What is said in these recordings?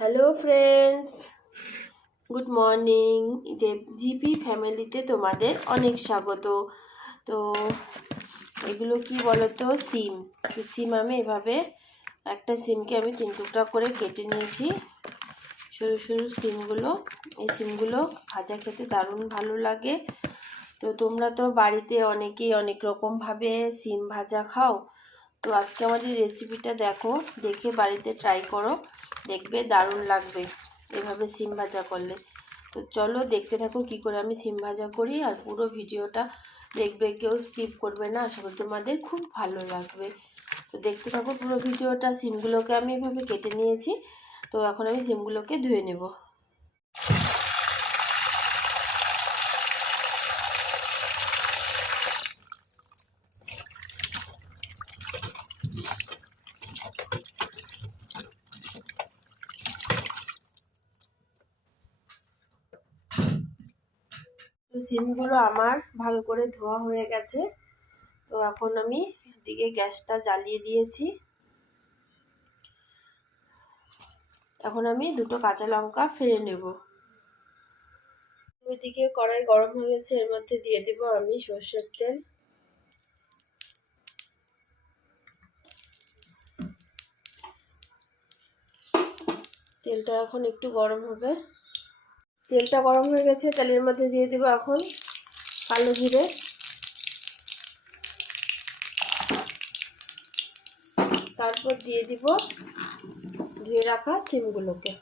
Hello friends, good morning. যে GP ফ্যামিলিতে তোমাদের অনেক স্বাগত। তো এগুলো কি বলো তো, সিম। তো সিম আমি এভাবে একটা সিমকে আমি 3 টুকরা করে কেটে নিয়েছি, সরু সরু সিমগুলো। এই সিমগুলো ভাজা খেতে দারুণ ভালো লাগে। তো তোমরা তো বাড়িতে অনেকেই অনেক রকমভাবে সিম ভাজা খাও। তো আজকে আমাদের রেসিপিটা দেখে বাড়িতে ট্রাই করো, দেখবে দারুণ লাগবে এভাবে সিম ভাজা করলে। তো চলো দেখতে থাকো কি করে আমি সিম ভাজা করি, আর পুরো ভিডিওটা দেখবে, কেউ স্কিপ করবে না। আশা করি তোমাদের খুব ভালো লাগবে। তো দেখতে থাকো পুরো ভিডিওটা। সিমগুলোকে আমি এভাবে কেটে নিয়েছি। তো এখন আমি সিমগুলোকে ধুয়ে নেব। তো সিমগুলো আমার ভালো করে ধোয়া হয়ে গেছে। তো এখন আমি এদিকে গ্যাসটা জ্বালিয়ে দিয়েছি। এখন আমি 2টো কাঁচা লঙ্কা ফেলে নেব। ওইদিকে কড়াই গরম হয়ে গেছে, এর মধ্যে দিয়ে দেব আমি সর্ষের তেল। তেলটা এখন একটু গরম হবে। তেলটা গরম হয়ে গেছে, তেলের মধ্যে দিয়ে দেব এখন কালো জিরে। তারপর দিয়ে দিব ধুয়ে রাখা সিমগুলোকে।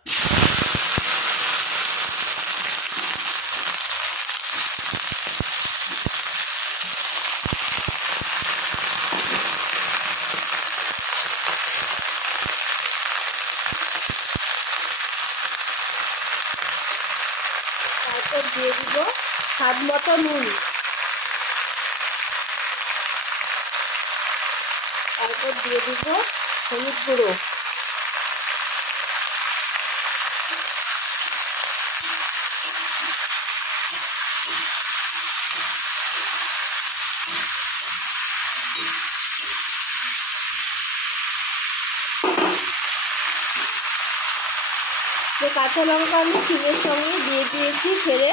তারপর দিয়ে দিব স্বাদ মতো নুন। তারপর দিয়ে দিব হলুদ গুঁড়ো। যে কাঁচা লঙ্কা আমি সিমের সঙ্গে দিয়ে দিয়েছি ফেলে,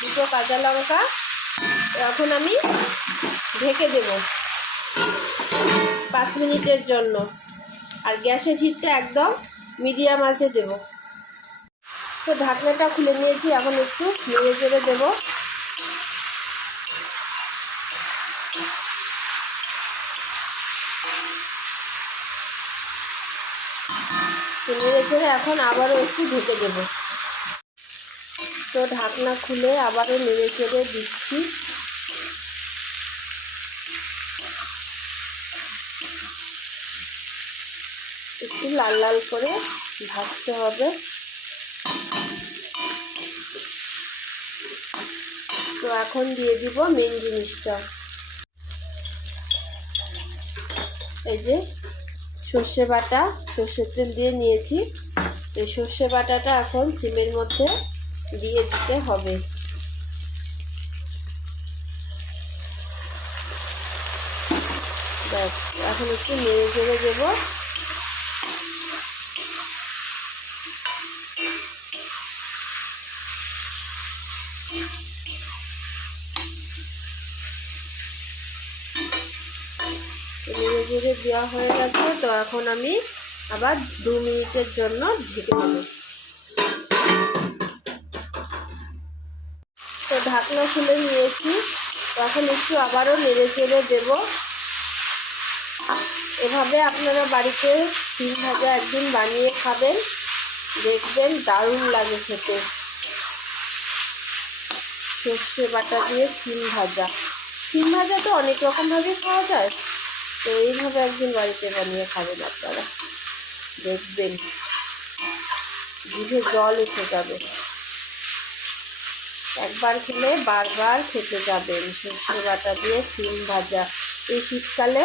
2টো কাঁচা লঙ্কা। এখন আমি ঢেকে দেব 5 মিনিটের জন্য। আর গ্যাসের হিটটা একদম মিডিয়াম আঁচে দেব। তো ঢাকনাটা খুলে নিয়েছি, এখন একটু নেড়ে চেড়ে দেবো। নেড়ে চেড়ে এখন আবারও একটু ঢেকে দেব। তো ঢাকনা খুলে আবারও নেড়ে চেড়ে দিচ্ছি। একটু লাল লাল করে ভাজতে হবে। তো এখন দিয়ে দিব মেন জিনিসটা, এই যে সর্ষে বাটা। সর্ষের তেল দিয়ে নিয়েছি। এই সর্ষে বাটাটা এখন সিমের মধ্যে দিয়ে দিতে হবে। ব্যাস, এখন একটু নেড়ে চেড়ে দেবো। নেড়ে চেড়ে দেওয়া হয়ে গেছে। তো এখন আমি আবার 2 মিনিটের জন্য ঢেকে দেবো। তো ঢাকনা খুলে নিয়েছি। এখন একটু আবারও নেড়ে চেড়ে দেবো। এভাবে আপনারা বাড়িতে সিম ভাজা একদিন বানিয়ে খাবেন, দেখবেন দারুণ লাগে খেতে। সর্ষে বাটা দিয়ে সিম ভাজা। সিম ভাজা তো অনেক রকমভাবে খাওয়া যায়। তো এইভাবে একদিন বাড়িতে বানিয়ে খাবেন আপনারা, দেখবেন জিভে জল এসে যাবে। একবার খেলে বারবার খেতে যাবেন। সর্ষে বাটা দিয়ে সিম ভাজা, এই শীতকালে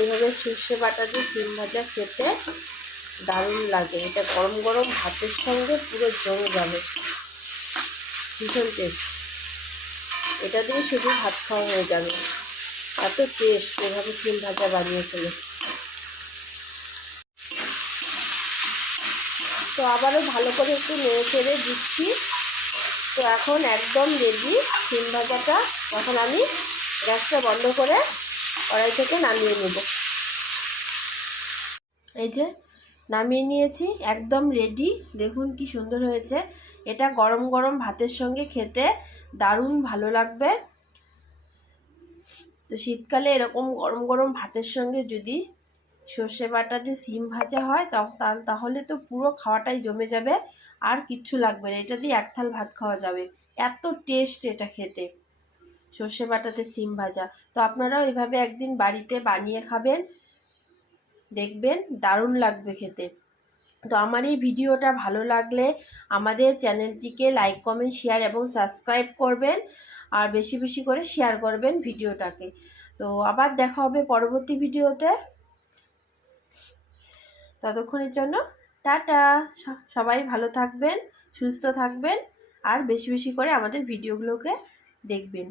এইভাবে সর্ষে বাটা দিয়ে সিম ভাজা খেতে দারুণ লাগে। এটা গরম গরম ভাতের সঙ্গে পুরো জমে যাবে, ভীষণ টেস্ট। এটা দিয়ে শুধু ভাত খাওয়া হয়ে যাবে, এত টেস্ট এভাবে সিম ভাজা বানিয়ে খেলে। তো তো আবারও ভালো করে একটু নেড়ে চেড়ে দিচ্ছি। তো এখন একদম রেডি সিম ভাজাটা। এখন আমি গ্যাসটা বন্ধ করে কড়াই থেকে নামিয়ে নেব। এই যে নামিয়ে নিয়েছি, একদম রেডি। দেখুন কি সুন্দর হয়েছে। এটা গরম গরম ভাতের সঙ্গে খেতে দারুণ ভালো লাগবে। তো শীতকালে এরকম গরম গরম ভাতের সঙ্গে যদি সর্ষে বাটা দিয়ে সিম ভাজা হয় তাহলে তো পুরো খাওয়াটাই জমে যাবে, আর কিচ্ছু লাগবে না। এটা দিয়ে এক থাল ভাত খাওয়া যাবে, এত টেস্ট এটা খেতে, সর্ষে বাটাতে সিম ভাজা। তো আপনারাও এভাবে একদিন বাড়িতে বানিয়ে খাবেন, দেখবেন দারুণ লাগবে খেতে। তো আমার এই ভিডিওটা ভালো লাগলে আমাদের চ্যানেলটিকে লাইক কমেন্ট শেয়ার এবং সাবস্ক্রাইব করবেন, আর বেশি বেশি করে শেয়ার করবেন ভিডিওটাকে। তো আবার দেখা হবে পরবর্তী ভিডিওতে। ততক্ষণের জন্য টাটা। সবাই ভালো থাকবেন, সুস্থ থাকবেন, আর বেশি বেশি করে আমাদের ভিডিওগুলোকে দেখবেন।